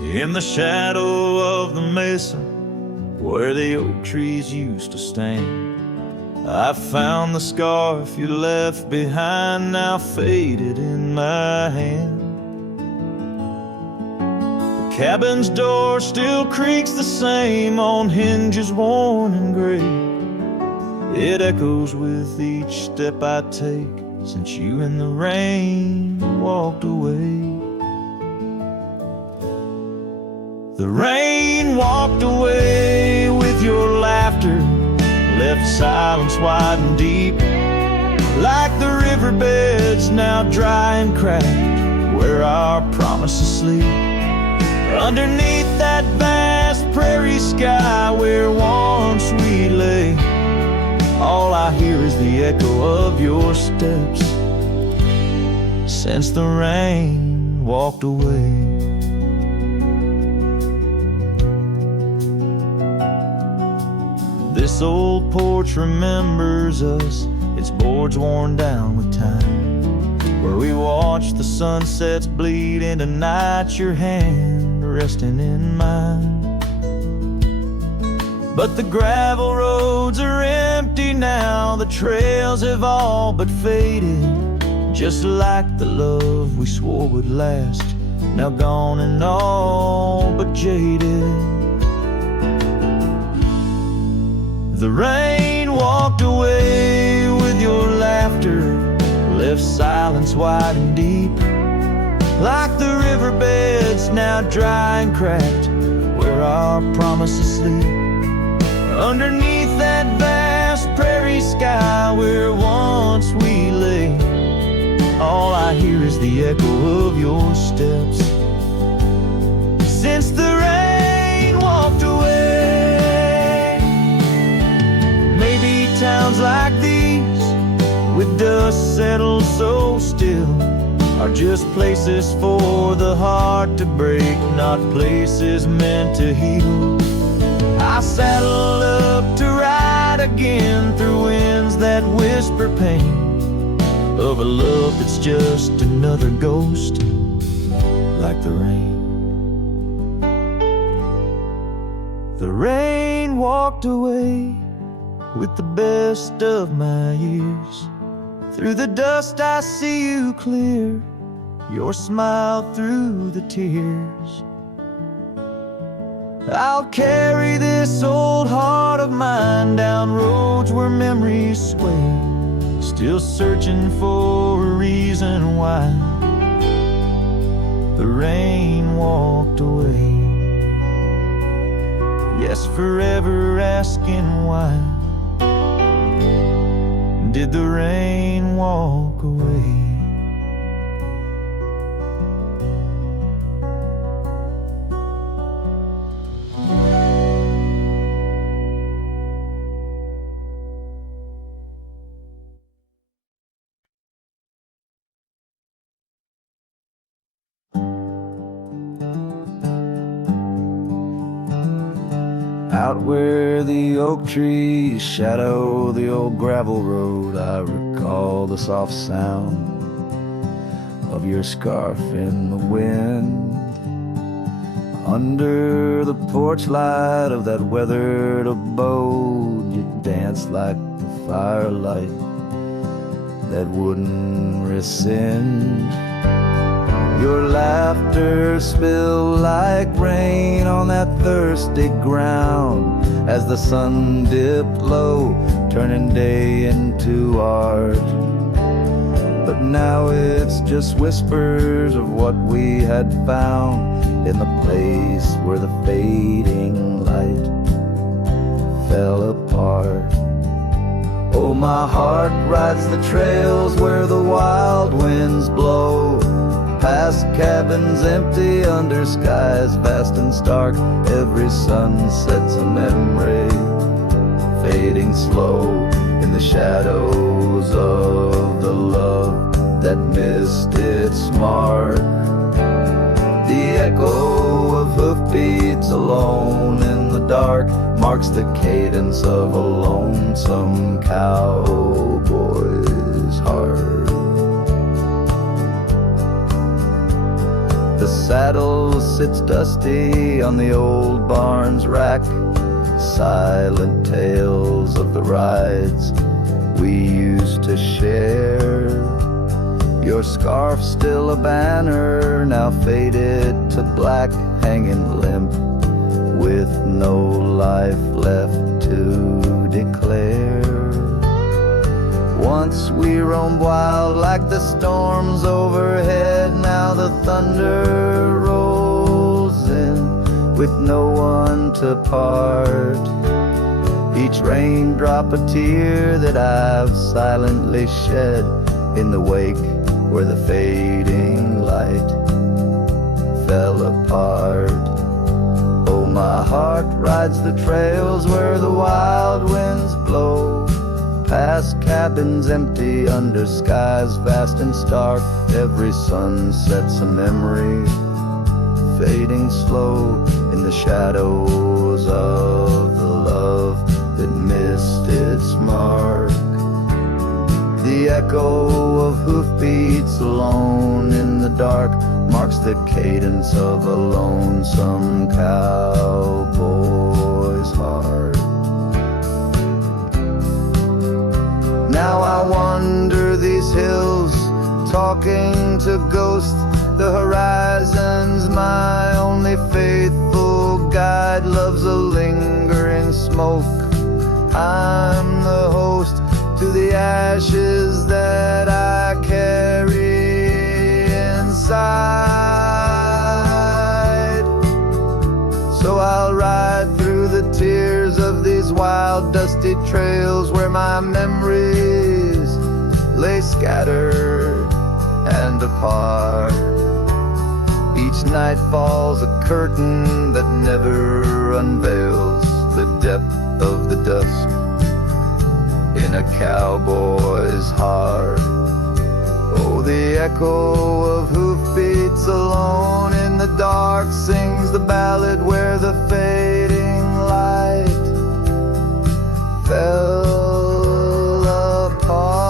in the shadow of the mesa where the oak trees used to stand. I found the scarf you left behind, now faded in my hand. The cabin's door still creaks the same on hinges worn and gray. It echoes with each step I take since you in the rain walked away. The rain walked away with your laughter, left silence wide and deep, like the riverbeds now dry and cracked where our promises sleep. Underneath that vast prairie sky where once we lay, all I hear is the echo of your steps since the rain walked away. This old porch remembers us, its boards worn down with time, where we watched the sunsets bleed into night, your hand resting in mine. But the gravel roads are empty now, the trails have all but faded, just like the love we swore would last, now gone and all but jaded. The rain walked away with your laughter, left silence wide and deep, like the riverbeds now dry and cracked where our promises sleep. Underneath that vast prairie sky where once we lay, all I hear is the echo of your steps since the rain walked away. Maybe towns like these, with dust settled so still, are just places for the heart to break, not places meant to heal. I saddle up to ride again through winds that whisper pain of a love that's just another ghost, like the rain. The rain walked away with the best of my years. Through the dust I see you clear, your smile through the tears. I'll carry this old heart of mine down roads where memories sway, still searching for a reason why the rain walked away. Yes, forever asking why did the rain walk away? Out where the oak trees shadow the old gravel road, I recall the soft sound of your scarf in the wind. Under the porch light of that weathered abode, you danced like the firelight that wouldn't rescind. Your laughter spilled like rain on that thirsty ground as the sun dipped low, turning day into art. But now it's just whispers of what we had found in the place where the fading light fell apart. Oh, my heart rides the trails where the wild winds blow, past cabins empty under skies vast and stark. Every sunset's a memory, fading slow in the shadows of the love that missed its mark. The echo of hoofbeats alone in the dark marks the cadence of a lonesome cowboy's heart. The saddle sits dusty on the old barn's rack. Silent tales of the rides we used to share. Your scarf still a banner, now faded to black, hanging limp with no life left to declare. Once we roamed wild like the storms overhead, now the thunder rolls in with no one to part. Each raindrop a tear that I've silently shed in the wake where the fading light fell apart. Oh, my heart rides the trails where the wild winds blow, past cabins empty under skies vast and stark. Every sunset's a memory, fading slow in the shadows of the love that missed its mark. The echo of hoofbeats alone in the dark marks the cadence of a lonesome cowboy's heart. Now I wander these hills, talking to ghosts. The horizon's my only faithful guide. Love's a lingering smoke. I'm the host to the ashes that I carry inside. So I'll ride through the tears of these wild, dusty trails where my memories lay scattered and apart. Each night falls a curtain that never unveils the depth of the dusk in a cowboy's heart. Oh, the echo of hoofbeats alone in the dark sings the ballad where the fading light fell apart.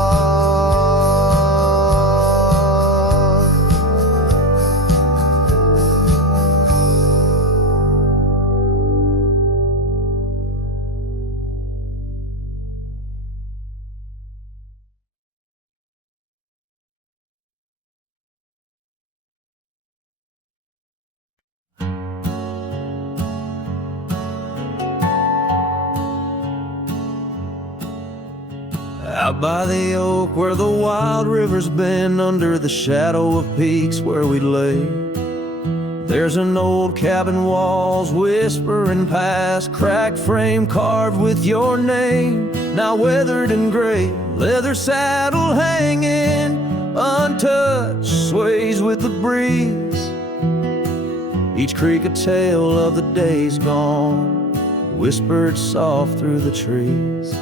Out by the oak where the wild rivers bend, under the shadow of peaks where we lay, there's an old cabin walls whispering past, cracked frame carved with your name, now weathered and gray, leather saddle hanging untouched, sways with the breeze. Each creak a tale of the days gone, whispered soft through the trees.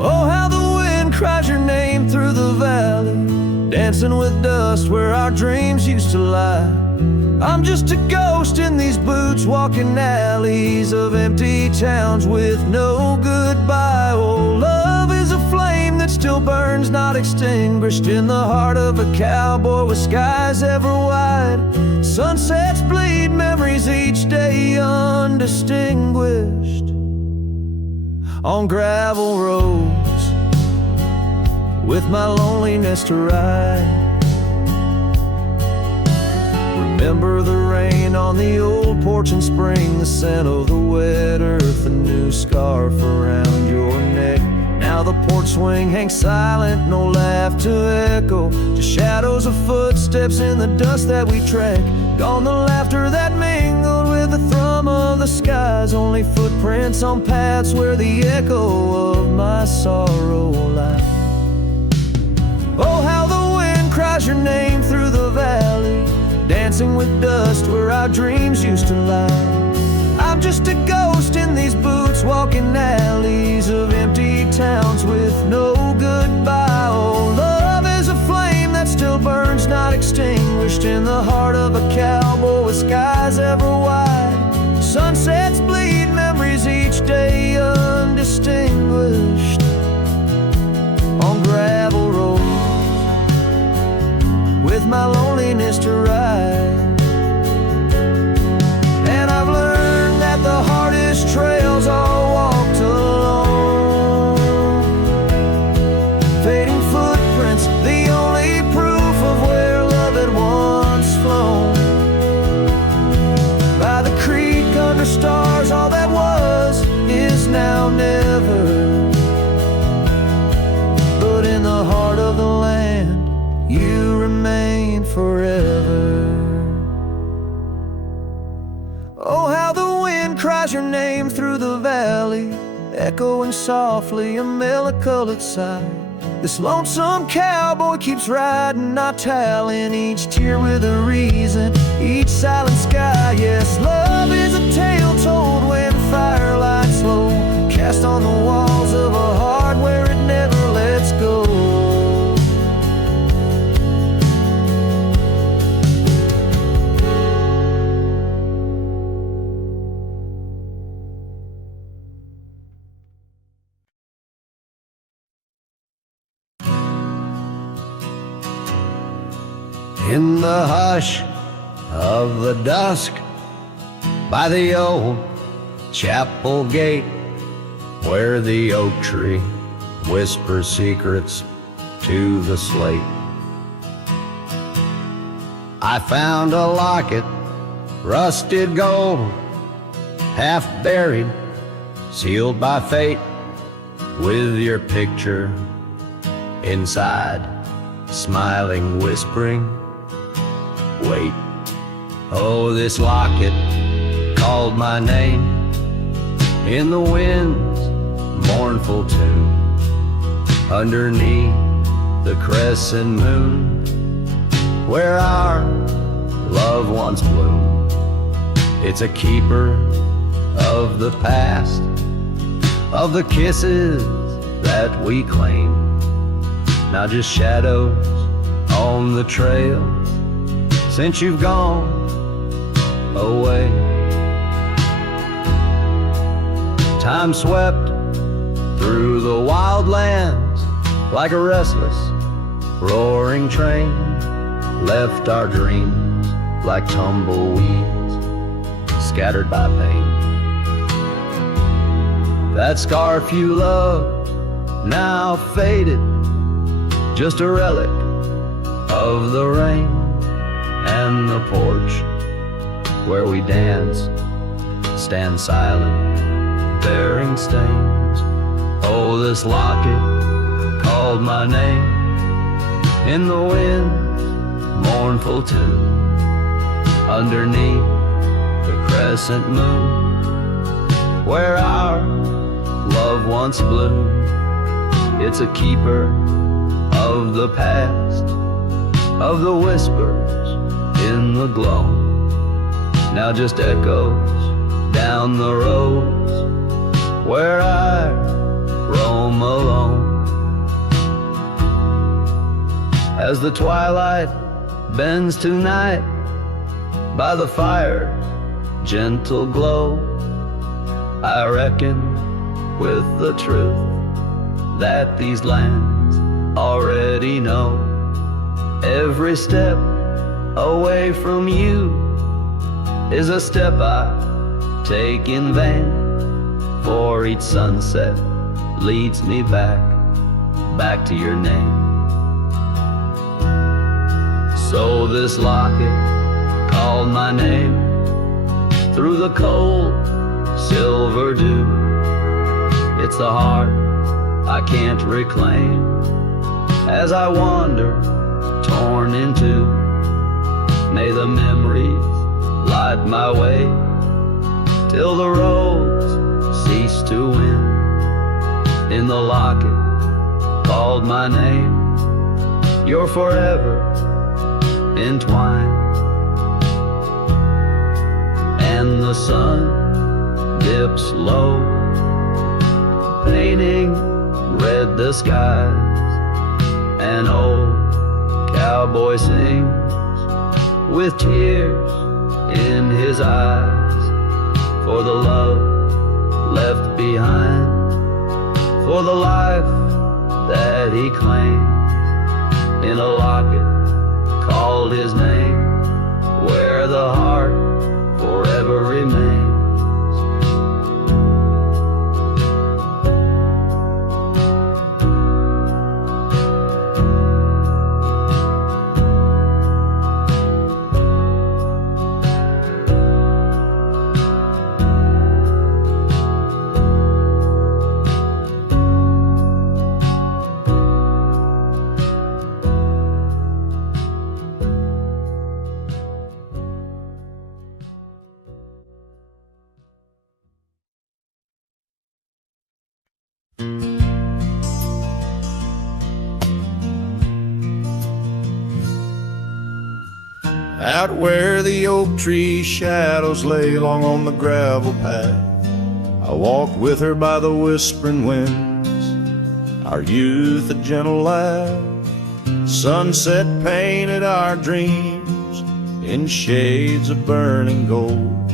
Oh, how the wind cries your name through the valley, dancing with dust where our dreams used to lie. I'm just a ghost in these boots, walking alleys of empty towns with no goodbye. Oh, love is a flame that still burns, not extinguished, in the heart of a cowboy with skies ever wide. Sunsets bleed memories each day undistinguished on gravel roads with my loneliness to ride. Remember the rain on the old porch in spring, the scent of the wet earth, a new scarf around your neck. Now the porch swing hangs silent, no laugh to echo, just shadows of footsteps in the dust that we track. Gone the laughter that mingled with the thrum of the skies, only footprints on paths where the echo of my sorrow lies. Oh, how the wind cries your name through the valley, dancing with dust where our dreams used to lie. I'm just a ghost in these boots, walking alleys of empty towns with no goodbye. Oh, love is a flame that still burns, not extinguished, in the heart of a cowboy with skies ever wide. Sunsets bleed memories each day undistinguished on gravel roads with my is to write. And I've learned that the hardest trails are walked alone. Fading footprints, the only proof of where love had once flown. By the creek under stars, all that was is now never. But in the heart of the land, you remain forever. Oh, how the wind cries your name through the valley, echoing softly a mellow-colored sigh. This lonesome cowboy keeps riding, not tallying each tear with a reason, each silent sky. Yes, love is a tale told when fire lights low, cast on the walls of a heart where it never lets go. In the hush of the dusk, by the old chapel gate, where the oak tree whispers secrets to the slate, I found a locket, rusted gold, half buried, sealed by fate, with your picture inside, smiling, whispering, wait. Oh, this locket called my name in the wind's mournful tune, underneath the crescent moon, where our love once bloomed. It's a keeper of the past, of the kisses that we claim, now just shadows on the trail since you've gone away. Time swept through the wild lands like a restless, roaring train, left our dreams like tumbleweeds scattered by pain. That scarf you loved, now faded, just a relic of the rain, and the porch where we dance stand silent, bearing stains. Oh, this locket called my name in the wind's mournful tune, underneath the crescent moon, where our love once bloomed. It's a keeper of the past, of the whispers in the glow, now just echoes down the roads where I roam alone. As the twilight bends to night, by the fire's gentle glow, I reckon with the truth that these lands already know. Every step away from you is a step I take in vain, for each sunset leads me back to your name. So this locket called my name through the cold silver dew. It's the heart I can't reclaim as I wander torn in two. May the memories light my way till the roads cease to win. In the locket called my name, you're forever entwined. And the sun dips low, painting red the skies. An old cowboy sings with tears in his eyes, for the love left behind, for the life that he claims in a locket called called his name, where the heart forever remains. Out where the oak tree shadows lay long on the gravel path, I walked with her by the whispering winds, our youth a gentle laugh. Sunset painted our dreams in shades of burning gold,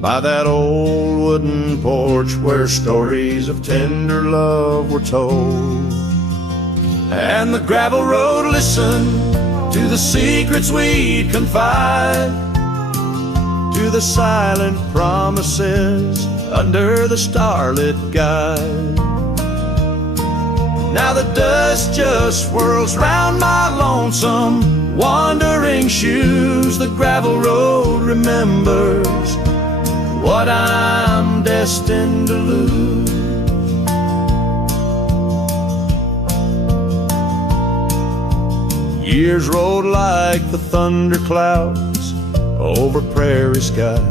by that old wooden porch where stories of tender love were told. And the gravel road listened to the secrets we'd confide, to the silent promises under the starlit guide. Now the dust just swirls round my lonesome wandering shoes. The gravel road remembers what I'm destined to lose. Years rolled like the thunder clouds over prairie sky.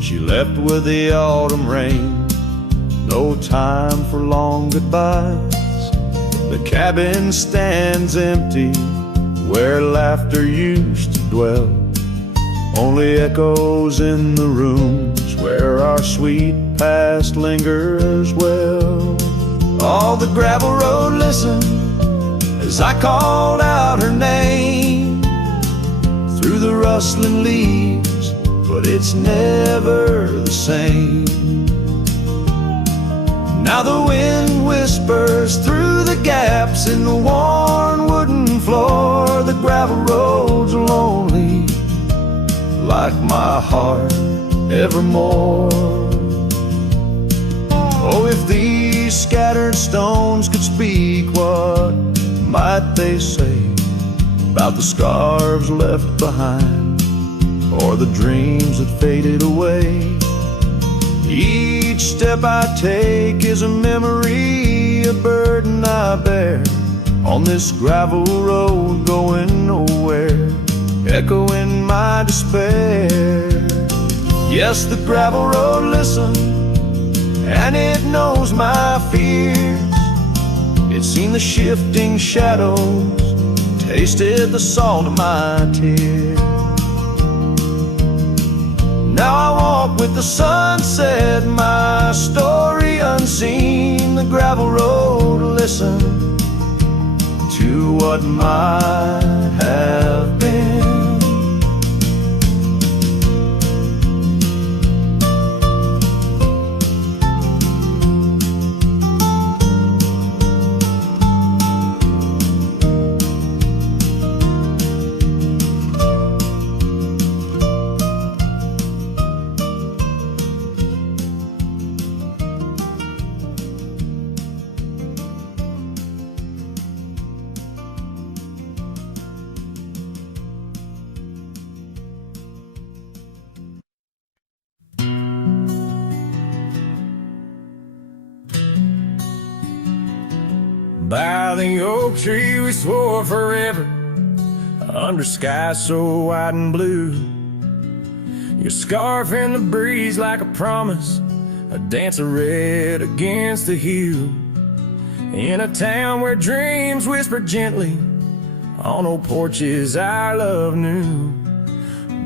She left with the autumn rain, no time for long goodbyes. The cabin stands empty where laughter used to dwell, only echoes in the rooms where our sweet past lingers well. All the gravel road listened as I called out her name through the rustling leaves, but it's never the same. Now the wind whispers through the gaps in the worn wooden floor. The gravel road's lonely like my heart evermore. Oh, if these scattered stones could speak, what might they say about the scars left behind, or the dreams that faded away? Each step I take is a memory, a burden I bear on this gravel road going nowhere, echoing my despair. Yes, the gravel road listens, and it knows my fears. It's seen the shifting shadows, tasted the salt of my tears. Now I walk with the sunset, my story unseen. The gravel road listen to what might have been. By the oak tree we swore forever, under skies so white and blue. Your scarf in the breeze like a promise, a dance of red against the hue. In a town where dreams whisper gently, on old porches our love knew.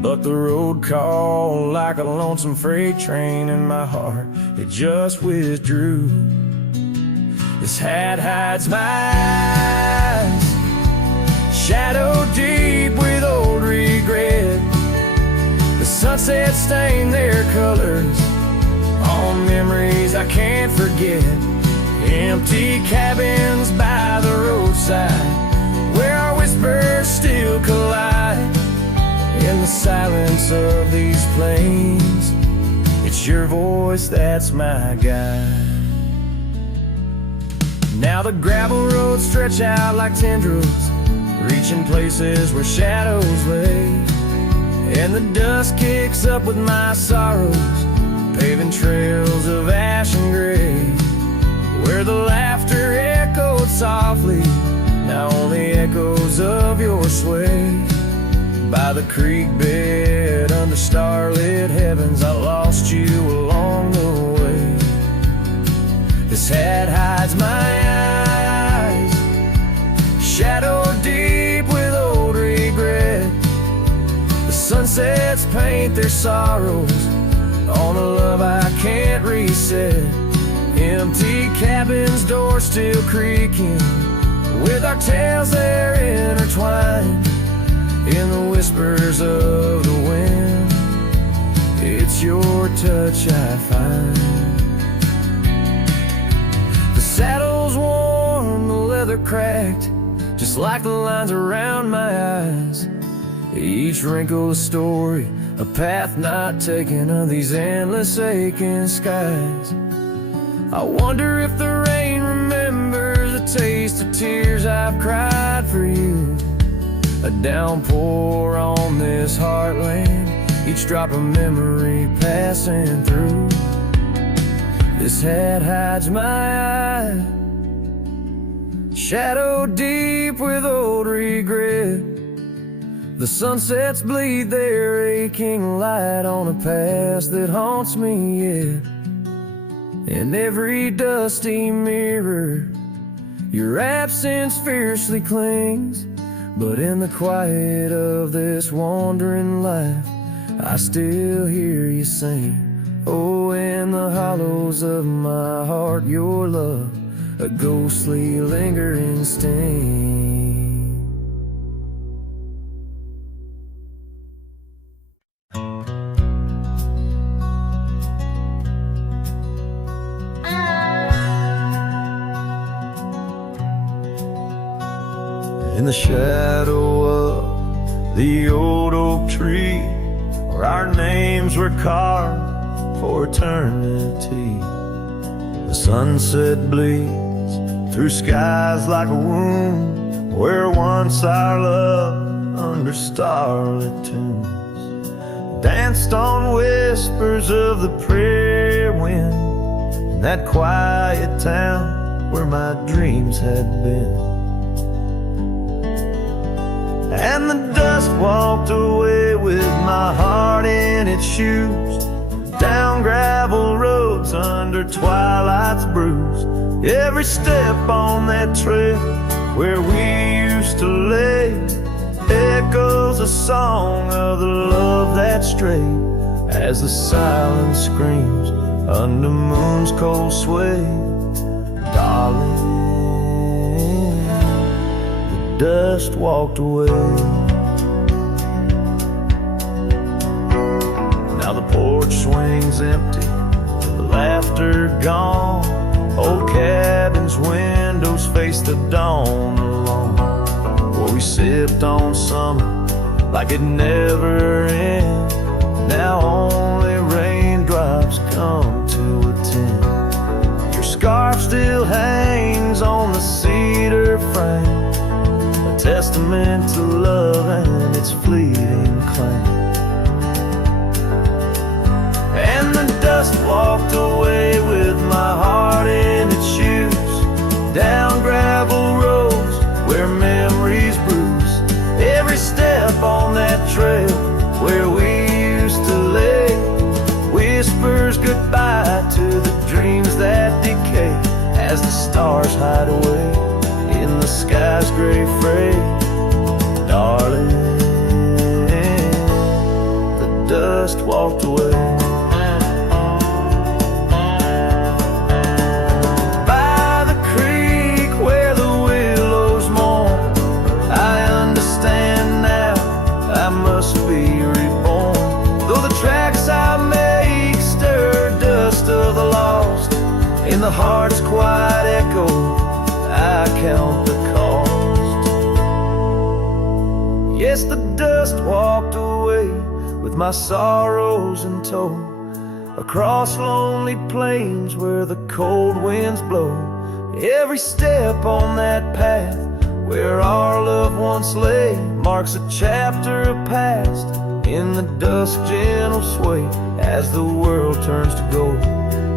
But the road called like a lonesome freight train, and my heart, it just withdrew. This hat hides my eyes, shadow deep with old regret. The sunset stained their colors on memories I can't forget. Empty cabins by the roadside where our whispers still collide. silence of these plains, it's your voice that's my guide. Now the gravel roads stretch out like tendrils, reaching places where shadows lay, and the dust kicks up with my sorrows, paving trails of ash and gray, where the laughter echoed softly, now only echoes of your sway. By the creek bed under starlit heavens, I lost you along the way. This hat hides my eyes, shadow deep with old regret. The sunsets paint their sorrows on a love I can't reset. Empty cabins, doors still creaking, with our tales there intertwined. In the whispers of the wind, it's your touch I find. The saddle's worn, the leather cracked, just like the lines around my eyes. Each wrinkle a story, a path not taken of these endless aching skies. I wonder if the rain remembers the taste of tears I've cried for you. A downpour on this heartland, each drop a memory passing through. This hat hides my eye, shadow deep with old regret. The sunsets bleed their aching light on a past that haunts me yet. In every dusty mirror, your absence fiercely clings, but in the quiet of this wandering life, I still hear you sing. Oh, in the hollows of my heart, your love, a ghostly lingering sting. In the shadow of the old oak tree, where our names were carved for eternity, the sunset bleeds through skies like a wound, where once our love under starlit tunes danced on whispers of the prairie wind, in that quiet town where my dreams had been. And the dust walked away with my heart in its shoes, down gravel roads under twilight's bruise. Every step on that trail where we used to lay echoes a song of the love that strayed, as the silence screams under moon's cold sway. Darling, dust walked away. Now the porch swings empty, the laughter gone. Old cabins, windows face the dawn alone, where we sipped on summer like it never ends. Now only raindrops come to attend. Your scarf still hangs on the cedar frame, a testament to love and its fleeting claim. And the dust walked away with my heart in its shoes, down gravel roads where memories bruise. Every step on that trail where we used to lay whispers goodbye to the dreams that decay, as the stars hide away in the sky's gray fray. Darling, the dust walked away. By the creek where the willows mourn, I understand now I must be reborn. Though the tracks I make stir dust of the lost, in the heart's quiet echo I count the cost. Yes, the dust walked away with my sorrows in tow, across lonely plains where the cold winds blow. Every step on that path where our loved ones lay marks a chapter of past. In the dusk, gentle sway as the world turns to gold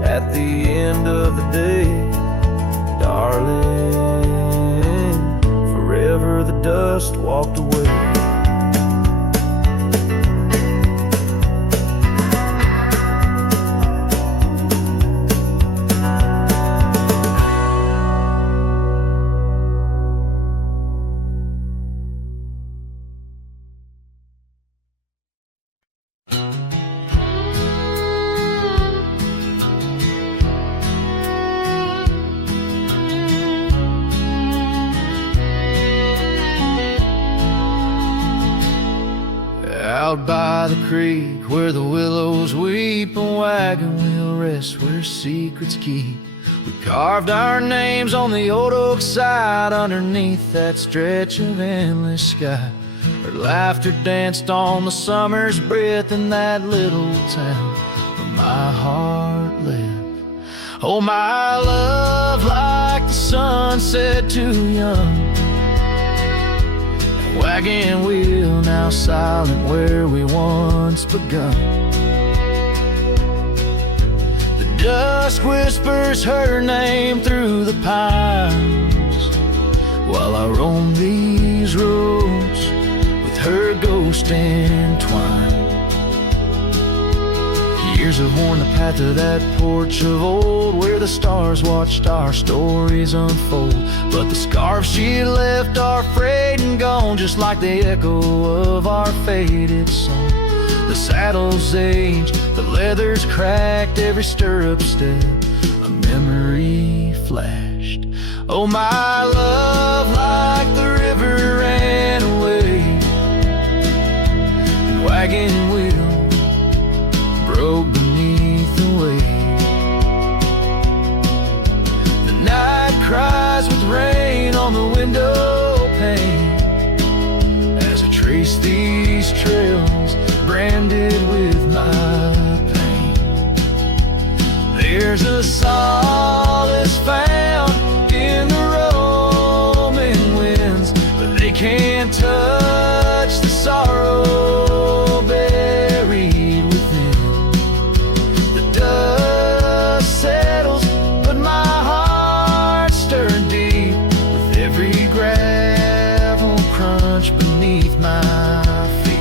at the end of the day. Darling, forever the dust walked away. Out by the creek where the willows weep, a wagon wheel rests where secrets keep. We carved our names on the old oak side underneath that stretch of endless sky. Her laughter danced on the summer's breath in that little town where my heart lived. Oh, my love, like the sunset too young. Wagon wheel now silent where we once begun. The dusk whispers her name through the pines while I roam these roads with her ghost entwined. Years have worn the path to that porch of old where the stars watched our stories unfold. But the scarves she left are frayed and gone, just like the echo of our faded song. The saddle's aged, the leather's cracked, every stirrup step a memory flashed. Oh, my love, like the river ran away, and wagon wheel broke beneath the weight. The night cries with rain on the window pane as I trace these trails branded with my pain. There's a solace found in the roaming winds, but they can't touch the sorrow buried within. The dust settles, but my heart stirred deep with every gravel crunch beneath my feet.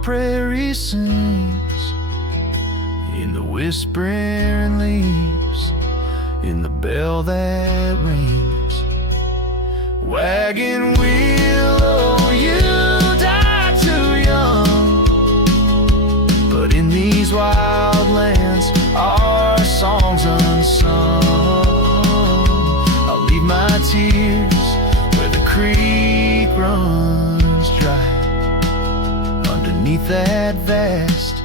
Prairie sings in the whispering leaves, in the bell that rings. Wagon wheel, oh, you died too young, but in these wild lands our song's unsung. I'll leave my tears where the creek runs dry, beneath that vast,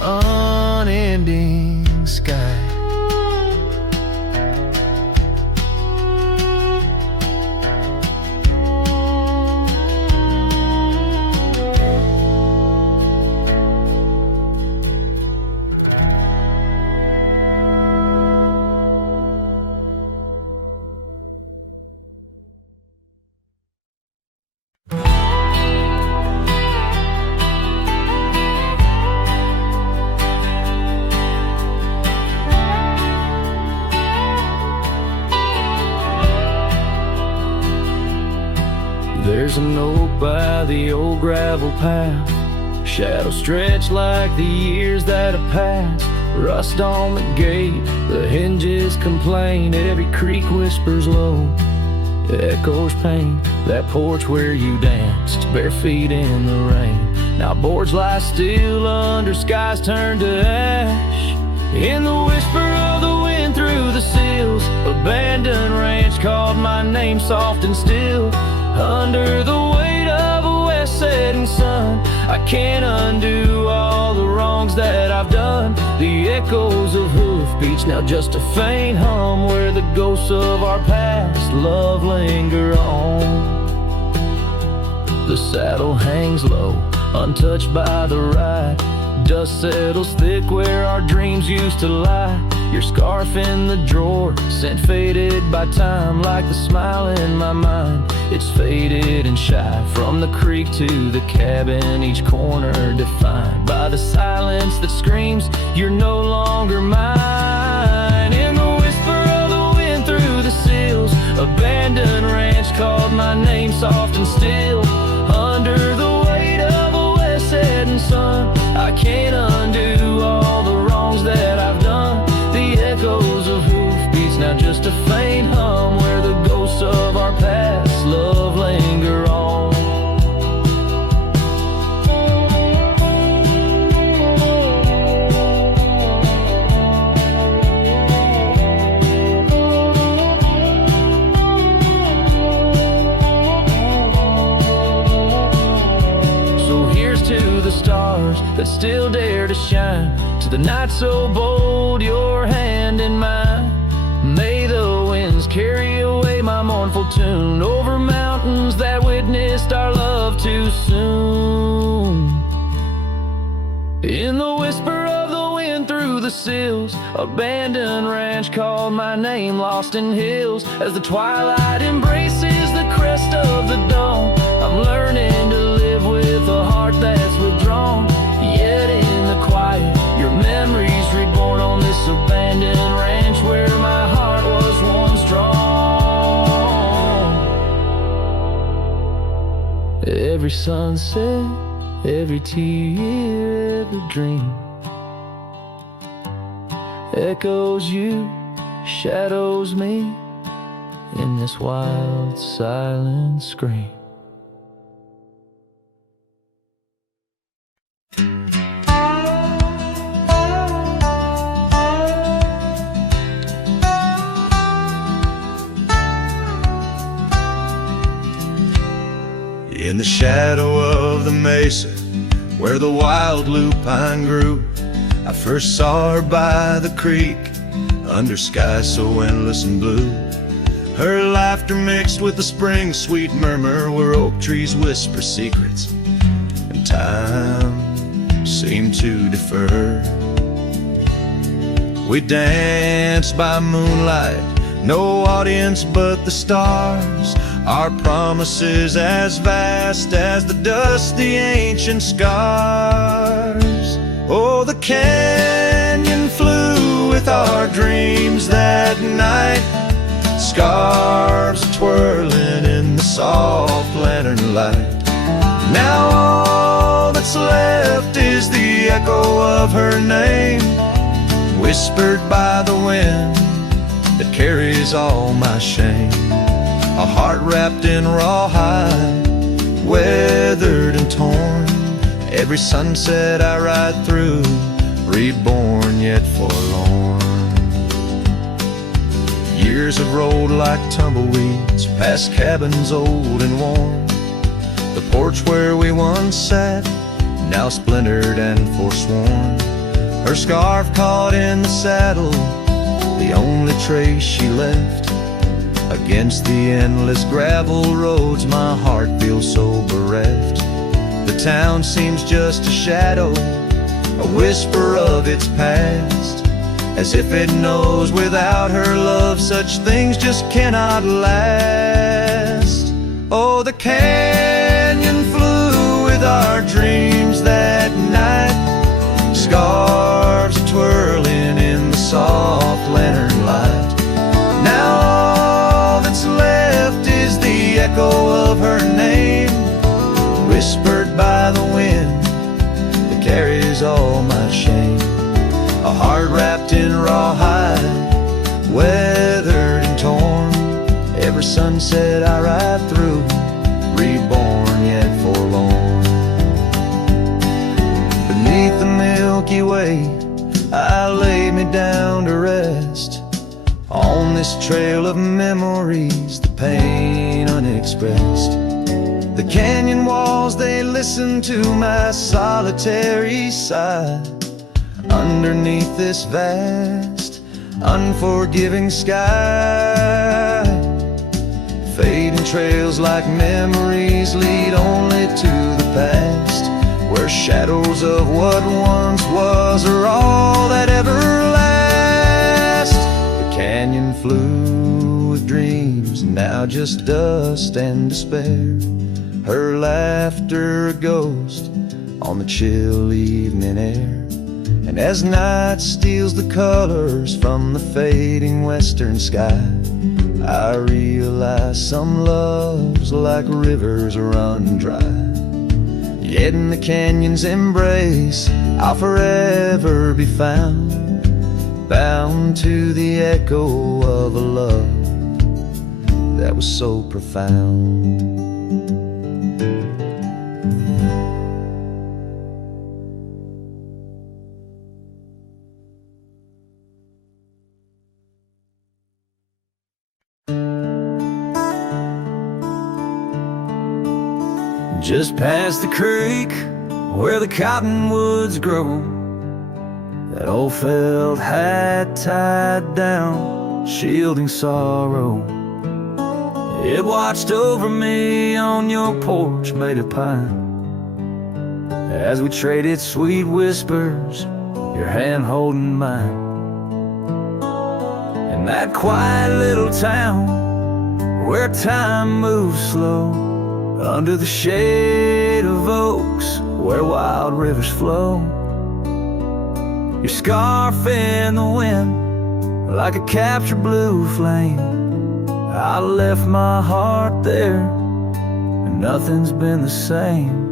unending sky. There's an oak by the old gravel path, shadows stretch like the years that have passed. Rust on the gate, the hinges complain, every creak whispers low, echoes pain. That porch where you danced, bare feet in the rain, now boards lie still under skies turned to ash. In the whisper of the wind through the the sills, abandoned ranch called my name soft and still. Under the weight of a west setting sun, I can't undo all the wrongs that I've done. The echoes of hoofbeats, now just a faint hum, where the ghosts of our past love linger on. The saddle hangs low, untouched by the ride. Dust settles thick where our dreams used to lie. Your scarf in the drawer, scent faded by time, like the smile in my mind. It's faded and shy, from the creek to the cabin, each corner defined by the silence that screams, you're no longer mine. In the whisper of the wind through the sills, abandoned ranch called my name soft and still. Under the weight of a west setting sun, I can't undo all the wrongs that I've done. The echoes of hoofbeats, now just a faint hum, where the ghosts of our past love linger on. So here's to the stars that still dare to shine, to the night so bold, your hand in mine. May the winds carry away my mournful tune, over mountains that witnessed our love too soon. In the whisper of the wind through the sills, abandoned ranch called my name, lost in hills. As the twilight embraces the crest of the dawn, I'm learning to live with a heart that's withdrawn. Yet in the quiet, your memories reborn on this abandoned ranch, where my heart was once drawn. Every sunset, every tear, every dream echoes you, shadows me in this wild, silent scream. In the shadow of the mesa, where the wild lupine grew, I first saw her by the creek, under skies so endless and blue. Her laughter mixed with the spring sweet murmur, where oak trees whisper secrets, and time seemed to defer. We danced by moonlight, no audience but the stars, our promises as vast as the dusty ancient scars. Oh, the canyon flew with our dreams that night, scarves twirling in the soft lantern light. Now all that's left is the echo of her name, whispered by the wind that carries all my shame. A heart wrapped in rawhide, weathered and torn. Every sunset I ride through, reborn yet forlorn. Years have rolled like tumbleweeds, past cabins old and worn. The porch where we once sat, now splintered and forsworn. Her scarf caught in the saddle, the only trace she left. Against the endless gravel roads, my heart feels so bereft. The town seems just a shadow, a whisper of its past, as if it knows without her love such things just cannot last. Oh, the canyon flew with our dreams that night, scarves twirling in the soft lantern light. Now all that's left is the echo of her name, whispered by the wind that carries all my shame. A heart wrapped in rawhide, weathered and torn. Every sunset I ride through, reborn yet forlorn. Beneath the Milky Way, I lay me down to rest. On this trail of memories, the pain unexpressed, the canyon walls, they listen to my solitary sigh. Underneath this vast, unforgiving sky, fading trails like memories lead only to the past, where shadows of what once was are all that ever last. The canyon flew with dreams, now just dust and despair. Her laughter a ghost on the chill evening air. And as night steals the colors from the fading western sky, I realize some loves like rivers run dry. Yet in the canyon's embrace I'll forever be found, bound to the echo of a love that was so profound. Just past the creek where the cottonwoods grow, that old felt hat tied down, shielding sorrow. It watched over me on your porch made of pine, as we traded sweet whispers, your hand holding mine. In that quiet little town where time moves slow, under the shade of oaks where wild rivers flow, your scarf in the wind like a captured blue flame. I left my heart there and nothing's been the same.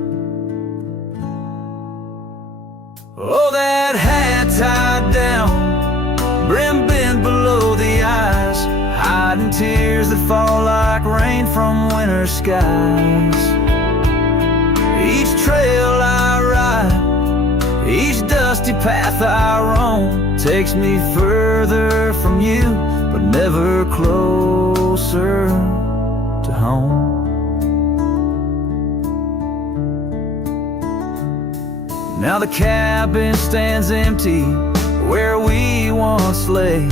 Oh, that hat tied down, brim bent below the eyes, hiding tears that fall like rain from winter skies. Each trail I ride, each dusty path I roam, takes me further from you, but never closer to home. Now the cabin stands empty where we once lay.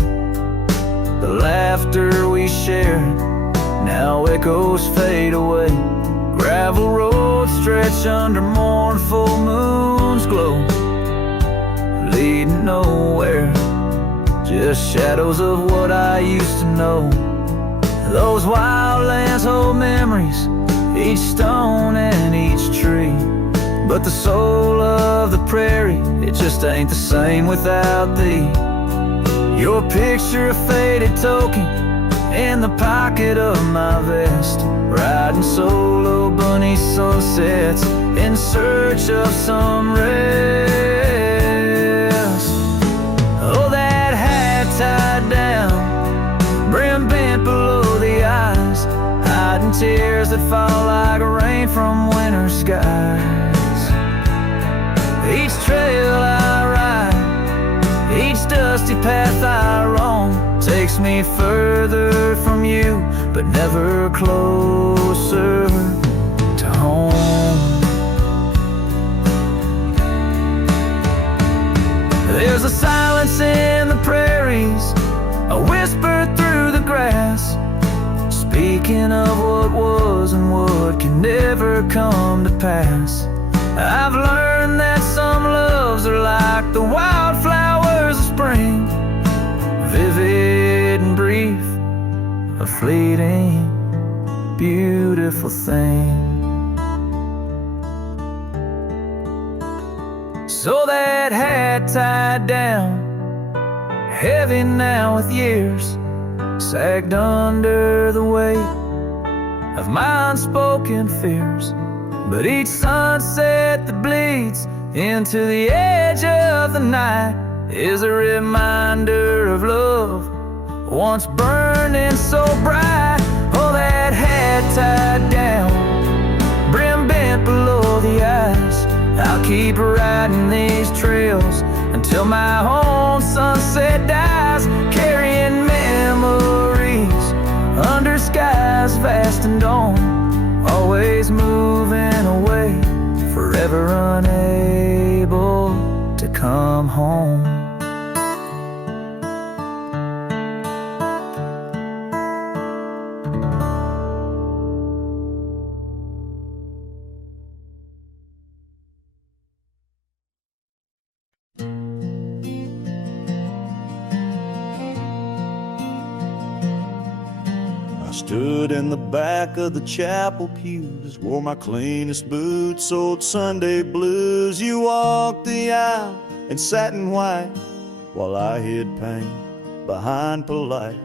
The laughter we shared now echoes fade away. Gravel roads stretch under mournful moon's glow, leading nowhere, just shadows of what I used to know. Those wild lands hold memories, each stone and each tree, but the soul of the prairie, it just ain't the same without thee. Your picture, a faded token in the pocket of my vest, riding solo bunny sunsets in search of some rest. Oh, that hat tied down, brim bent below the eyes, hiding tears that fall like rain from winter skies. Each trail I ride, each dusty path I roam, takes me further from you, but never closer to home. There's a silence in the prairies, a whisper through the grass, speaking of what was and what can never come to pass. I've learned that some loves are like the wildflowers of spring, vivid and brief, a fleeting, beautiful thing. So that hat tied down, heavy now with years, sagged under the weight of my unspoken fears. But each sunset that bleeds into the edge of the night is a reminder of love once burning so bright. Oh, that hat tied down, brim bent below the eyes, I'll keep riding these trails until my own sunset dies, carrying memories ever unable to come home. Stood in the back of the chapel pews, wore my cleanest boots, old Sunday blues. You walked the aisle in satin white, while I hid pain behind polite.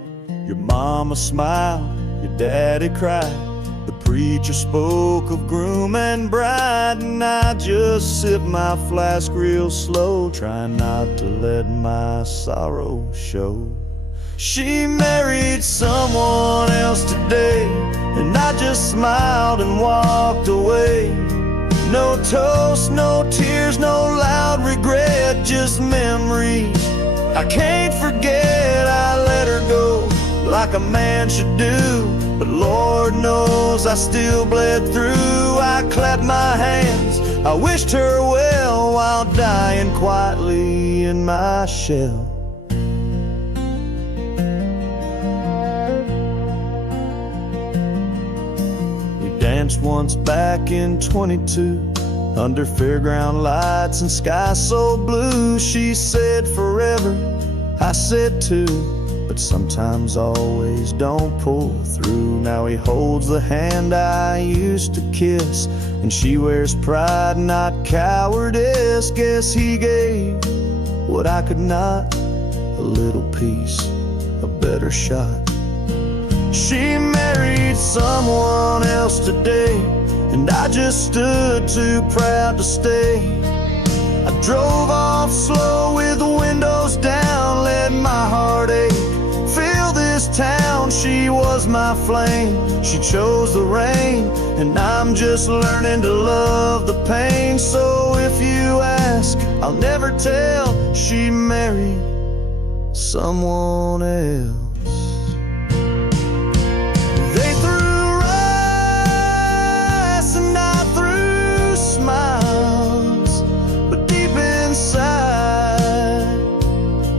Your mama smiled, your daddy cried. The preacher spoke of groom and bride, and I just sipped my flask real slow, trying not to let my sorrow show. She married someone else today, and I just smiled and walked away. No toast, no tears, no loud regret, just memories I can't forget. I let her go like a man should do, but Lord knows I still bled through. I clapped my hands, I wished her well, while dying quietly in my shell. Danced once back in 22, under fairground lights and sky so blue. She said forever, I said too, but sometimes always don't pull through. Now he holds the hand I used to kiss, and she wears pride, not cowardice. Guess he gave what I could not, a little piece, a better shot. She married someone else today, and I just stood too proud to stay. I drove off slow with the windows down, let my heart ache fill this town. She was my flame, she chose the rain, and I'm just learning to love the pain. So if you ask, I'll never tell. She married someone else. They threw rice and I threw smiles, but deep inside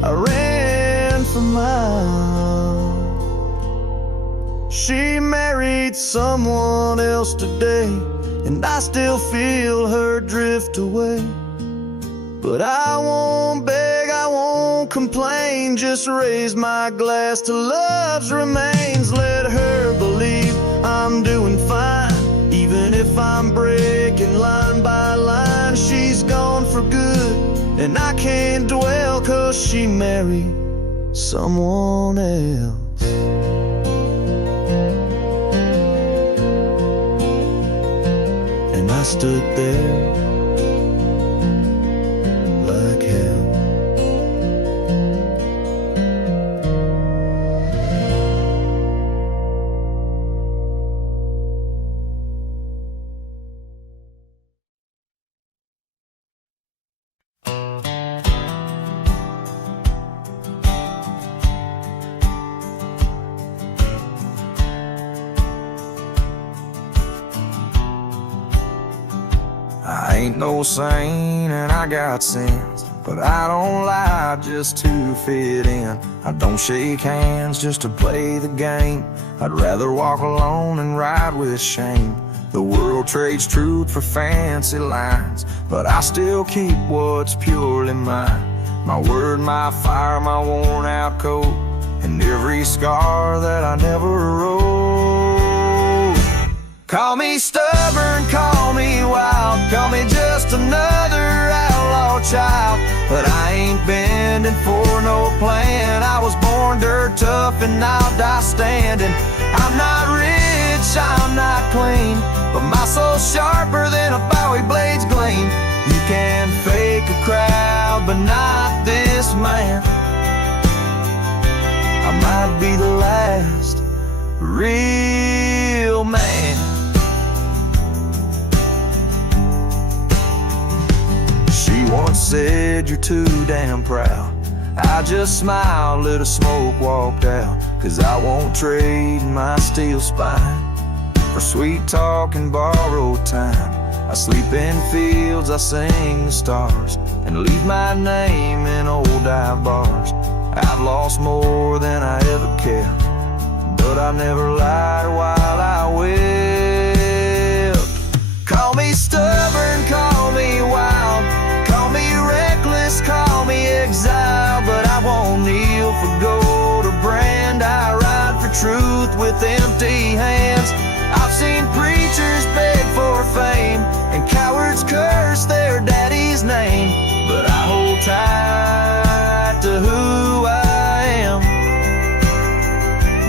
I ran for miles. She married someone else today, and I still feel her drift away. But I won't beg, I won't complain, just raise my glass to love's remains. Let her believe I'm doing fine, even if I'm breaking line by line. She's gone for good, and I can't dwell, 'cause she married someone else. And I stood there like hell. I ain't no saint and I got sins, but I don't lie just to fit in. I don't shake hands just to play the game. I'd rather walk alone and ride with shame. The world trades truth for fancy lines, but I still keep what's purely mine. My word, my fire, my worn out coat, and every scar that I never wrote. Call me stubborn, call me wild, call me just another outlaw child, but I ain't bending for no plan. I was born dirt tough and I'll die standing. I'm not rich, I'm not clean, but my soul's sharper than a Bowie blade's gleam. You can fake a crowd, but not this man. I might be the last real man. She once said, you're too damn proud. I just smiled, lit a smoke, walked out, 'cause I won't trade my steel spine for sweet talk and borrowed time. I sleep in fields, I sing the stars, and leave my name in old dive bars. I've lost more than I ever cared, but I've never lied while I wept. Call me stubborn, call me wild, call me reckless, call me exile, but I won't kneel for gold or brand. I ride for truth with empty hands. I've seen preachers beg for fame and cowards curse their daddy's name, but I hold tight to who I am.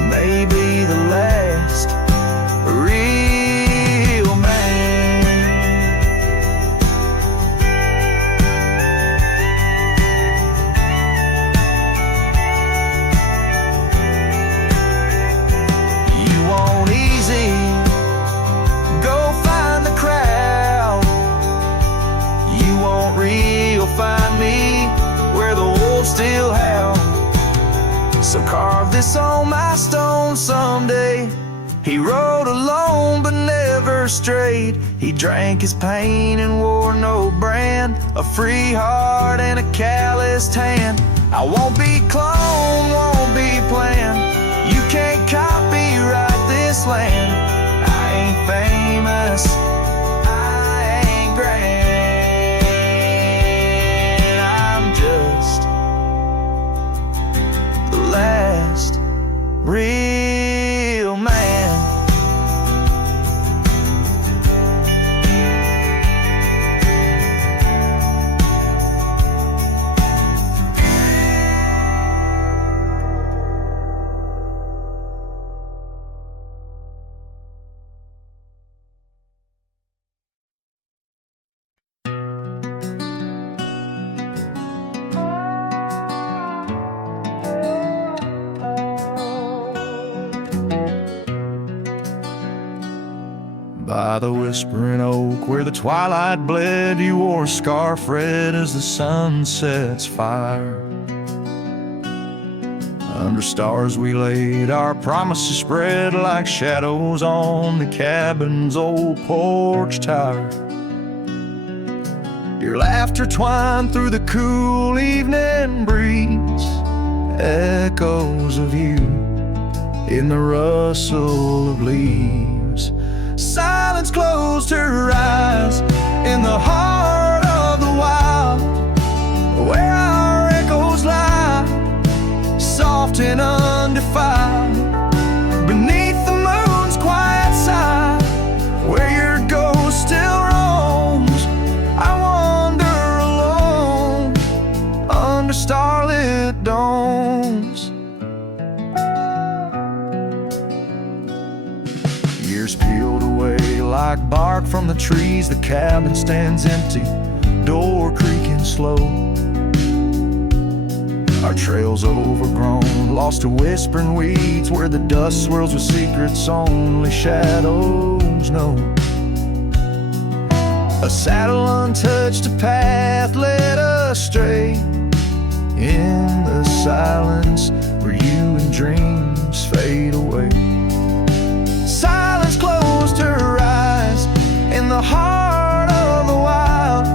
Maybe the last real man. You want easy, go find the crowd. You want real, find me where the wolves still howl. So carve this on my stone someday. He rode alone but never strayed. He drank his pain and wore no brand, a free heart and a calloused hand. I won't be cloned, won't be planned. You can't copyright this land. I ain't famous, I ain't grand. I'm just the last real man. By the whispering oak where the twilight bled, you wore a scarf red as the sun sets fire. Under stars we laid our promises spread like shadows on the cabin's old porch tower. Your laughter twined through the cool evening breeze, echoes of you in the rustle of leaves. Silence closed her eyes in the heart of the wild, where our echoes lie, soft and undefiled, beneath the moon's quiet sigh, where your ghost still roams. I wander alone under starlit domes. Years peeled away like bark from the trees. The cabin stands empty, door creaking slow. Our trails overgrown, lost to whispering weeds, where the dust swirls with secrets only shadows know. A saddle untouched, a path led astray in the silence where you and dreams fade away. Silence closed her eyes in the heart of the wild,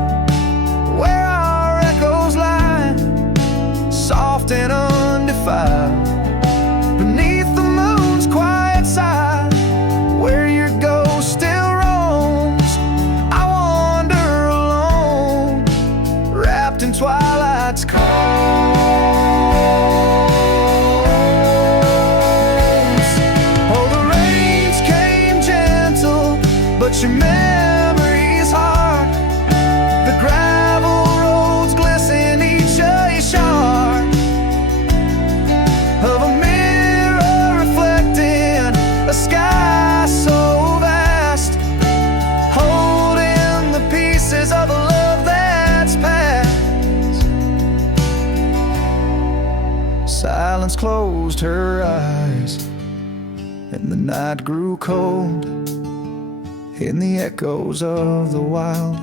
where our echoes lie, soft and undefiled, beneath the moon's quiet side, where your ghost still roams. I wander alone, wrapped in twilight's calm. But your memory's hard. The gravel roads glisten, each a shard of a mirror reflecting a sky so vast, holding the pieces of a love that's past. Silence closed her eyes, and the night grew cold. In the echoes of the wild,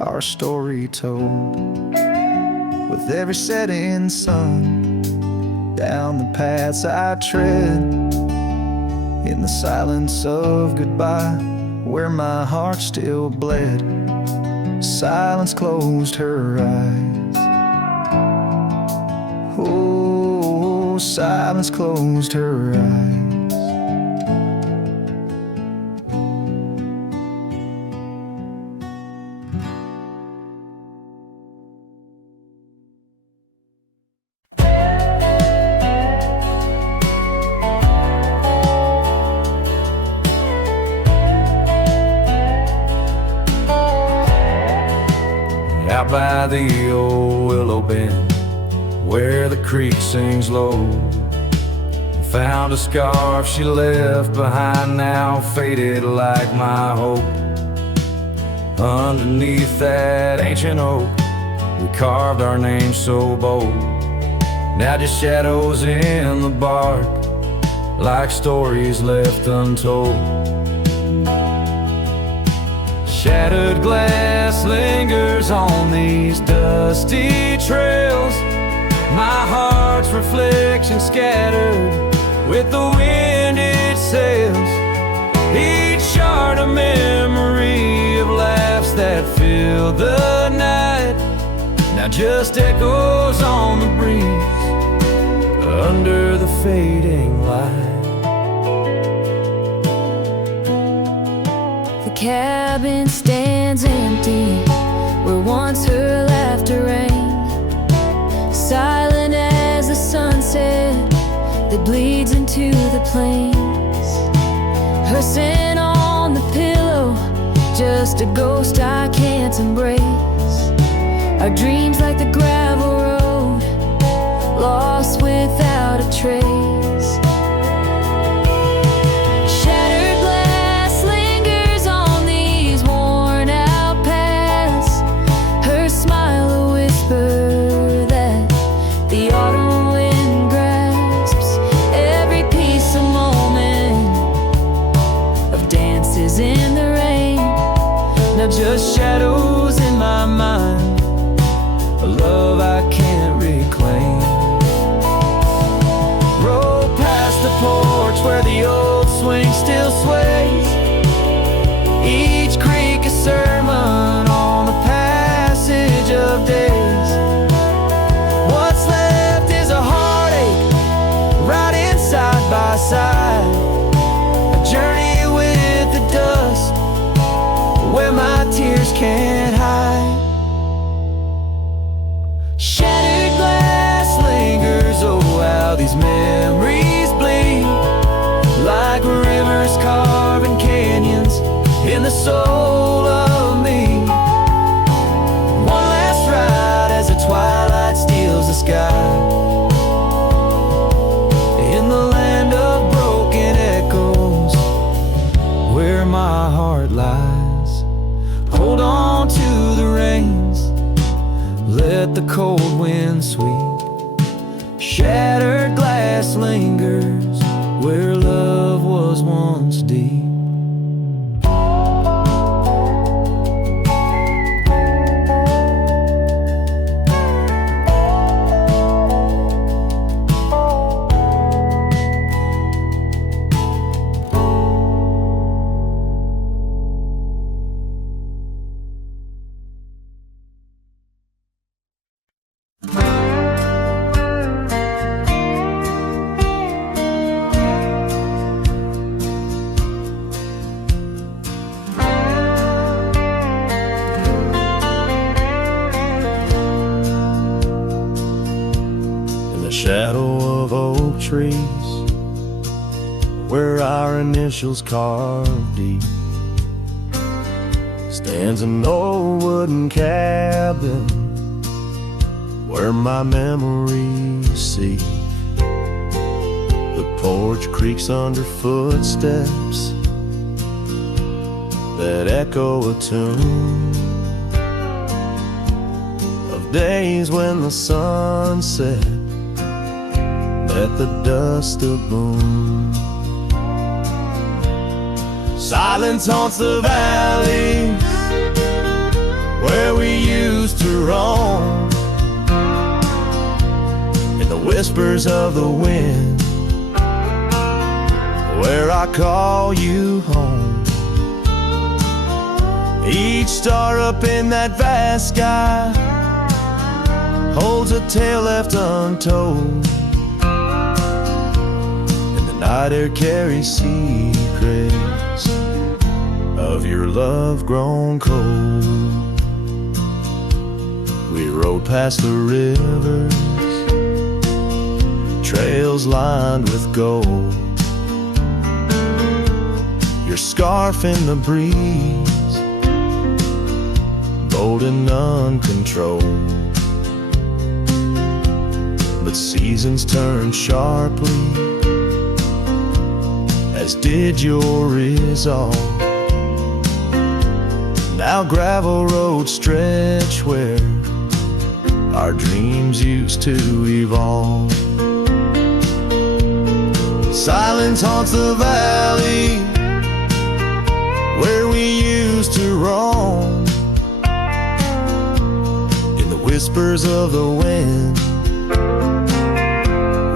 our story told. With every setting sun, down the paths I tread, in the silence of goodbye, where my heart still bled. Silence closed her eyes. Oh, silence closed her eyes. Out by the old willow bend, where the creek sings low, found a scarf she left behind, now faded like my hope. Underneath that ancient oak, we carved our names so bold. Now just shadows in the bark, like stories left untold. Shattered glass lingers on these dusty trails, my heart's reflection scattered with the wind it sails. Each shard a memory of laughs that filled the night, now just echoes on the breeze under the fading light. The cabin stands empty where once her laughter rang, silent as the sunset that bleeds into the plains. Her scent on the pillow, just a ghost I can't embrace. Our dreams like the gravel road, lost without a trace. Just shadows in my mind, a love I can't reclaim. Roll past the porch where the old swing still sways, each creek a sermon on the passage of days. What's left is a heartache, riding side by side, a journey with the dust where my tears can't hide. Shattered glass lingers, oh how these memories bleed, like rivers carving canyons in the soul of me. One last ride as the twilight steals the sky, in the land of broken echoes where my heart lies. Hold on to the reins, let the cold wind sweep. Shattered glass lingers where love was once deep. Shadow of oak trees, where our initials carved deep, stands an old wooden cabin where my memories seep. The porch creaks under footsteps that echo a tune of days when the sun set at the dust of moon. Silence haunts the valleys where we used to roam, in the whispers of the wind where I call you home. Each star up in that vast sky holds a tale left untold, and the night air carries secrets of your love grown cold. We rode past the rivers, trails lined with gold, your scarf in the breeze, bold and uncontrolled. But seasons turn sharply, as did your resolve. Now gravel roads stretch where our dreams used to evolve. Silence haunts the valley where we used to roam, in the whispers of the wind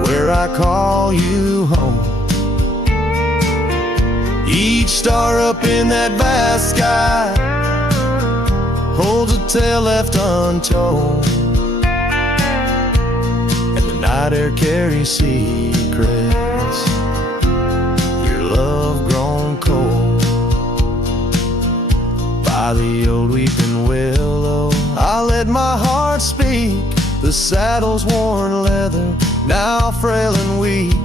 where I call you home. Each star up in that vast sky holds a tale left untold, and the night air carries secrets, your love grown cold. By the old weeping willow I let my heart speak, the saddle's worn leather, now frail and weak.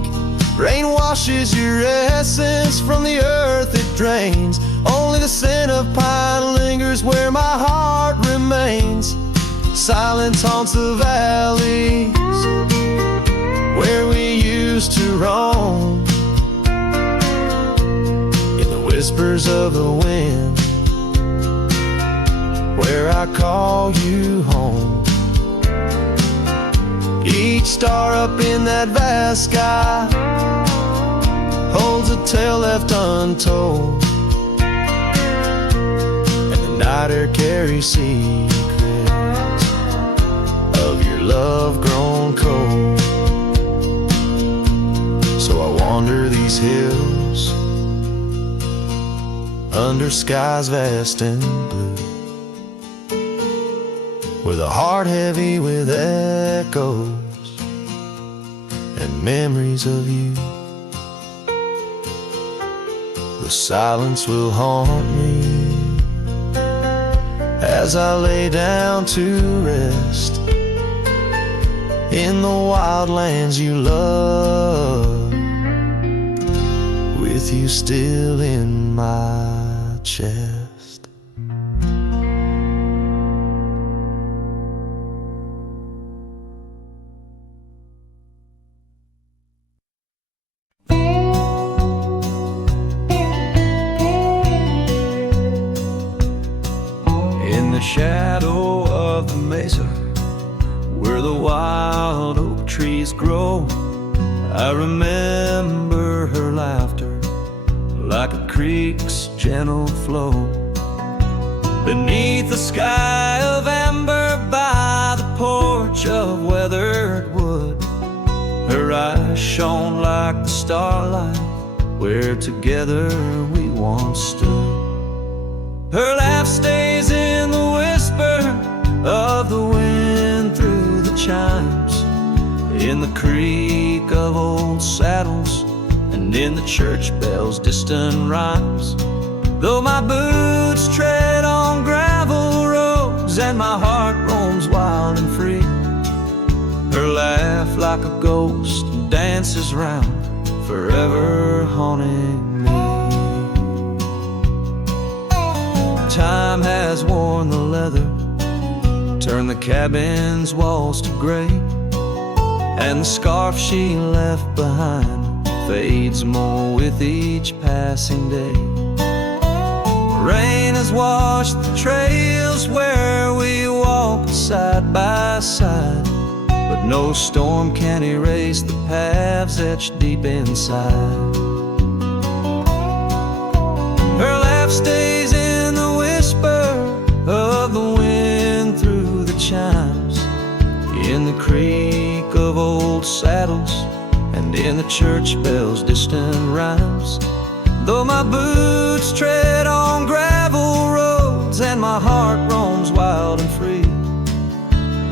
Rain washes your essence from the earth it drains, only the scent of pine lingers where my heart remains. Silence haunts the valleys where we used to roam, in the whispers of the wind where I call you home. Each star up in that vast sky holds a tale left untold, and the night air carries secrets of your love grown cold. So I wander these hills under skies vast and blue, with a heart heavy with echoes and memories of you. The silence will haunt me as I lay down to rest in the wild lands you love, with you still in my chest. Shadow of the mesa where the wild oak trees grow, I remember her laughter like a creek's gentle flow. Beneath the sky of amber by the porch of weathered wood, her eyes shone like the starlight where together we once stood. Her laugh stays in the whisper of the wind through the chimes, in the creak of old saddles and in the church bells' distant rhymes. Though my boots tread on gravel roads and my heart roams wild and free, her laugh like a ghost dances round, forever haunting me. Time has worn the leather, turned the cabin's walls to gray, and the scarf she left behind fades more with each passing day. Rain has washed the trails where we walk side by side, but no storm can erase the paths etched deep inside. Her laugh stays in the whisper of the wind through the chimes, in the creak of old saddles and in the church bells' distant rhymes. Though my boots tread on gravel roads calls and my heart roams wild and free.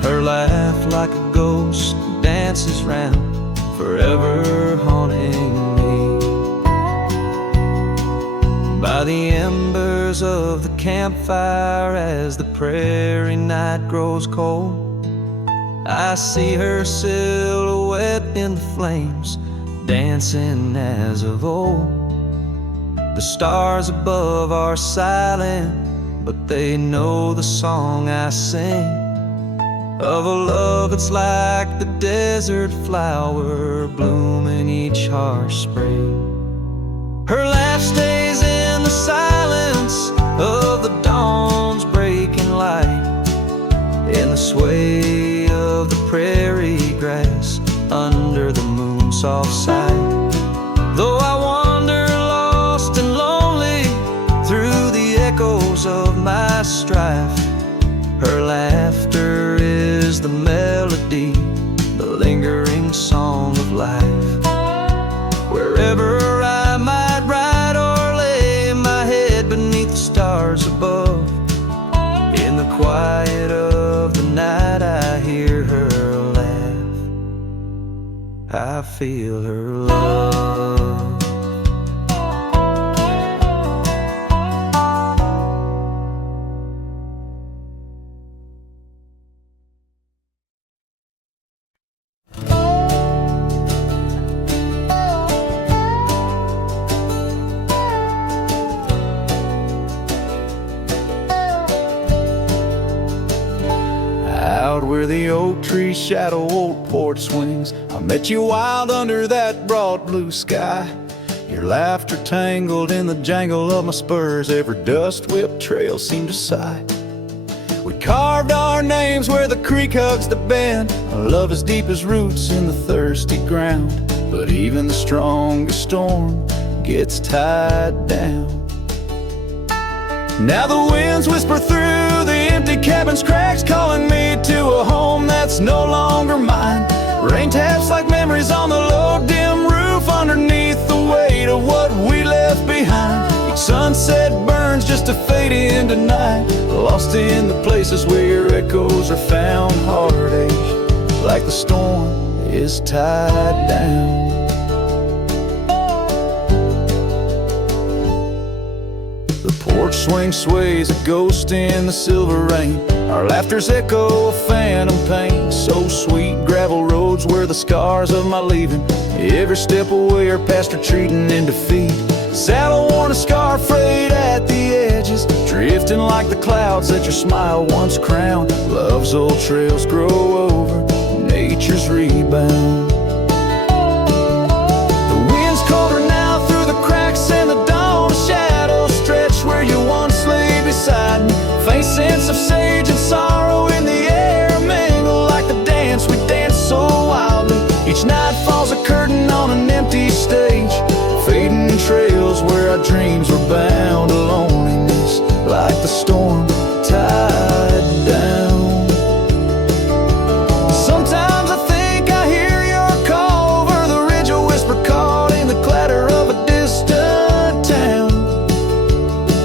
Her laugh like a ghost dances round, forever haunting me. By the embers of the campfire, as the prairie night grows cold, I see her silhouette in the flames, dancing as of old. The stars above are silent, but they know the song I sing, of a love that's like the desert flower blooming each harsh spring. Her laugh stays in the silence of the dawn's breaking light, in the sway of the prairie grass under the moon's soft side. Though I wander lost and lonely through the echoes of my strife, her laughter is the melody, the lingering song of life. Wherever I might ride or lay my head beneath the stars above, in the quiet of the night I hear her laugh, I feel her love. Out where the oak tree shadow old porch swings, I met you wild under that broad blue sky. Your laughter tangled in the jangle of my spurs, every dust-whipped trail seemed to sigh. We carved our names where the creek hugs the bend, our love as deep as roots in the thirsty ground. But even the strongest storm gets tied down. Now the winds whisper through the empty cabin's cracks, calling me to a home that's no longer mine. Rain taps like memories on the low dim roof, underneath the weight of what we left behind. Each sunset burns just to fade into night, lost in the places where your echoes are found. Heartache like the storm is tied down. The porch swing sways a ghost in the silver rain, our laughter's echo a phantom pain. So sweet, gravel roads were the scars of my leaving, every step away are past retreating in defeat. Saddle worn, a scar frayed at the edges, drifting like the clouds that your smile once crowned. Love's old trails grow over nature's rebound. The wind's colder now through the cracks in the dawn, shadows stretch where you once lay beside me. Faint sense of sage and sorrow in the air mingle like the dance we danced so wildly. Each night falls a curtain on an empty stage, fading trails where our dreams were bound to loneliness, like the storm tied down. Sometimes I think I hear your call over the ridge, a whisper caught in the clatter of a distant town.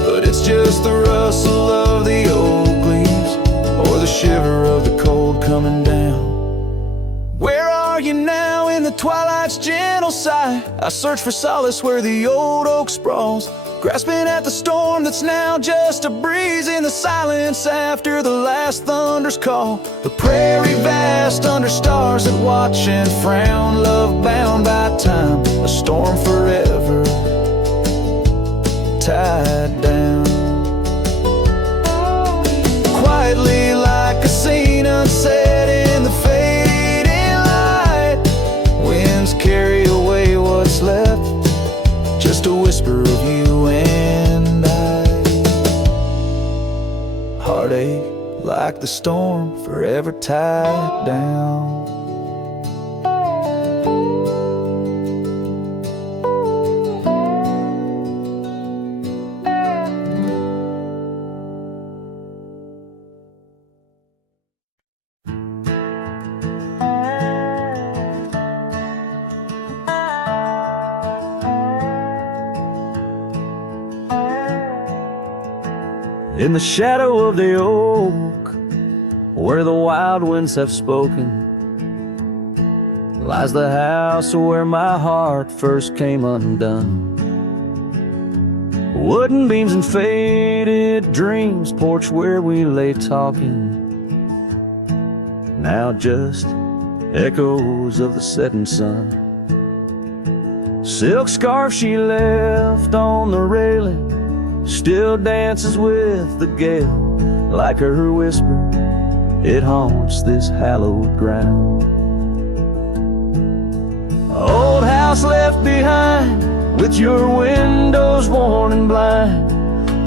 But it's just the rustle of the oak leaves, or the shiver of the cold coming down. Where are you now in the twilight's gentle sigh? I search for solace where the old oak sprawls, grasping at the storm that's now just a breeze in the silence after the last thunder's call. The prairie vast under stars that watch and frown, love bound by time, a storm forever tied down. Quietly like a scene unset in the fading light, winds carry away what's left, just a whisper of you and I. Heartache like the storm forever tied down. In the shadow of the oak, where the wild winds have spoken, lies the house where my heart first came undone. Wooden beams and faded dreams, porch where we lay talking, now just echoes of the setting sun. Silk scarf she left on the railing still dances with the gale. Like her whisper, it haunts this hallowed ground. Old house left behind, with your windows worn and blind.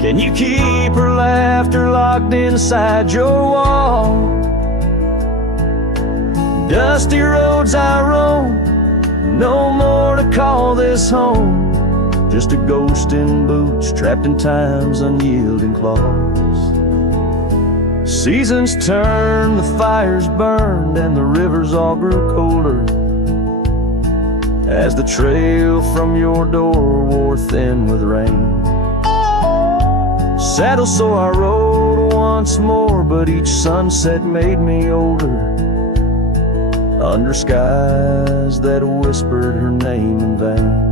Can you keep her laughter locked inside your wall? Dusty roads I roam, no more to call this home. Just a ghost in boots, trapped in time's unyielding claws. Seasons turned, the fires burned, and the rivers all grew colder, as the trail from your door wore thin with rain. Saddle sore I rode once more, but each sunset made me older, under skies that whispered her name in vain.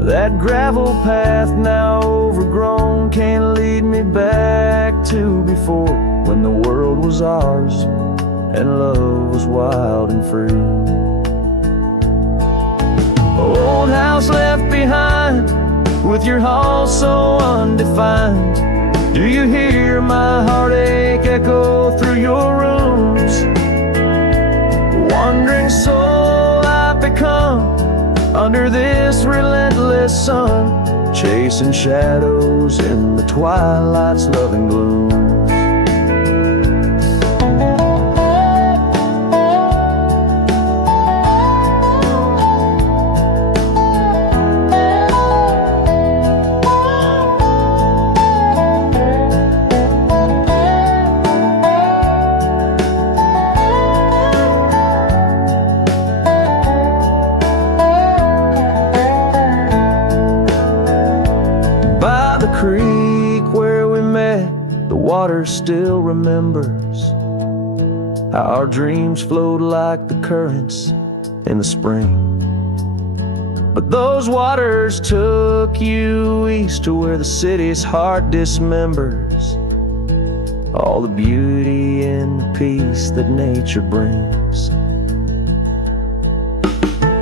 That gravel path now overgrown can't lead me back to before, when the world was ours and love was wild and free. Old house left behind, with your hall so undefined. Do you hear my heartache echo through your rooms? Wandering soul I've become, under this relentless sun, chasing shadows in the twilight's loving gloom. Water still remembers how our dreams flowed like the currents in the spring. But those waters took you east to where the city's heart dismembers all the beauty and the peace that nature brings.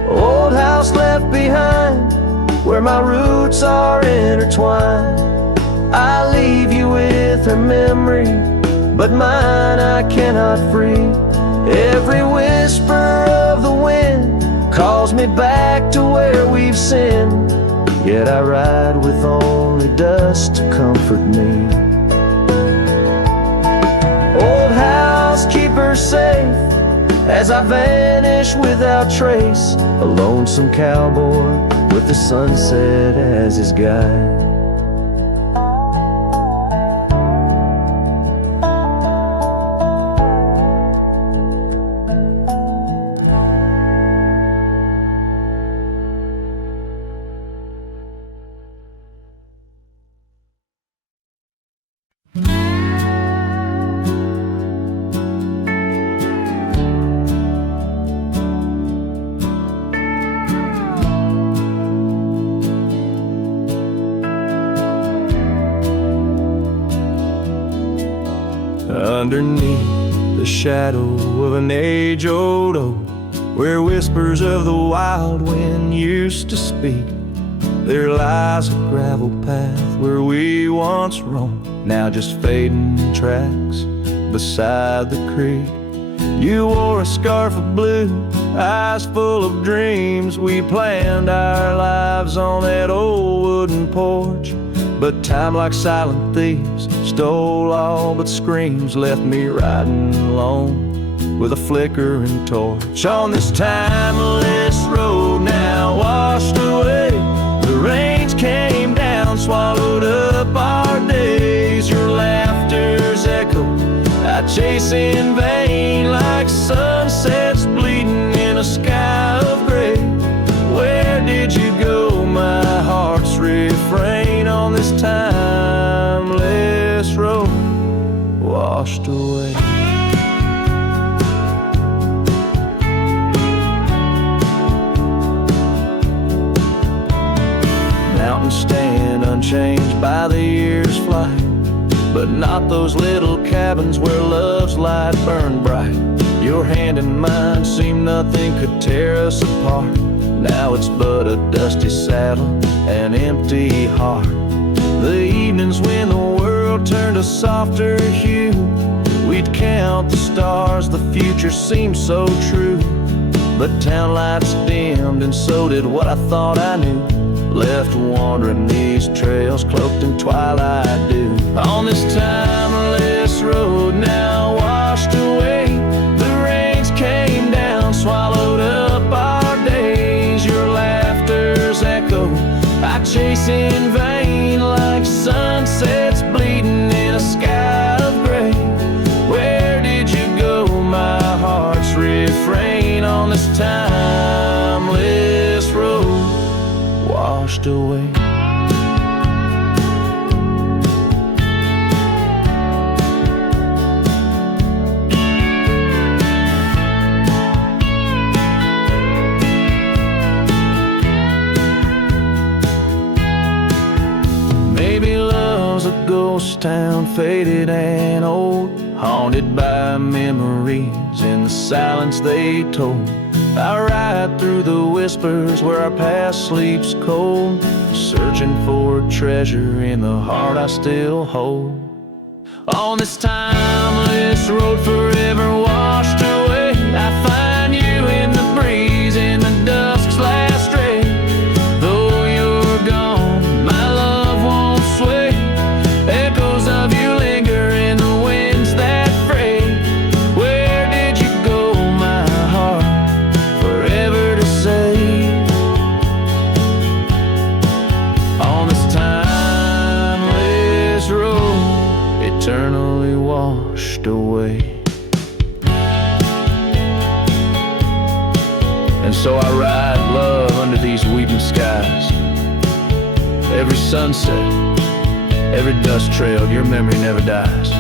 Old house left behind, where my roots are intertwined. I leave you with her memory, but mine I cannot free. Every whisper of the wind calls me back to where we've sinned, yet I ride with only dust to comfort me. Old house, keep her safe as I vanish without trace, a lonesome cowboy with the sunset as his guide. Underneath the shadow of an age-old oak, where whispers of the wild wind used to speak, there lies a gravel path where we once roamed, now just fading tracks beside the creek. You wore a scarf of blue, eyes full of dreams. We planned our lives on that old wooden porch, but time, like silent thieves, stole all but screams, left me riding alone with a flickering torch. On this timeless road now washed away, the rains came down, swallowed up our days. Your laughter's echo I chase in vain, like sunsets bleeding in a sky of gray. Where did you go, my heart's refrain, on this timeless by the years fly, but not those little cabins where love's light burned bright. Your hand in mine seemed nothing could tear us apart. Now it's but a dusty saddle, an empty heart. The evenings when the world turned a softer hue, we'd count the stars, the future seemed so true. But town lights dimmed and so did what I thought I knew. Left wandering these trails cloaked in twilight dew. On this timeless road now washed away, the rains came down, swallowed up our days. Your laughter's echo I chase in vain, like sunsets bleeding in a sky of gray. Where did you go, my heart's refrain? On this timeless road washed away. Maybe love's a ghost town, faded and old, haunted by memories in the silence they told. I ride through the whispers where our past sleeps cold, searching for a treasure in the heart I still hold. On this timeless road forever washed away, I find you in the breeze, in the dusk's last ray. Though you're gone, my love won't sway. Echoes of you linger in the winds that fray. Where did you go, my heart? Forever to say. On this timeless road, eternally washed away. And so I ride love under these weeping skies. Every sunset, every dust trail, your memory never dies.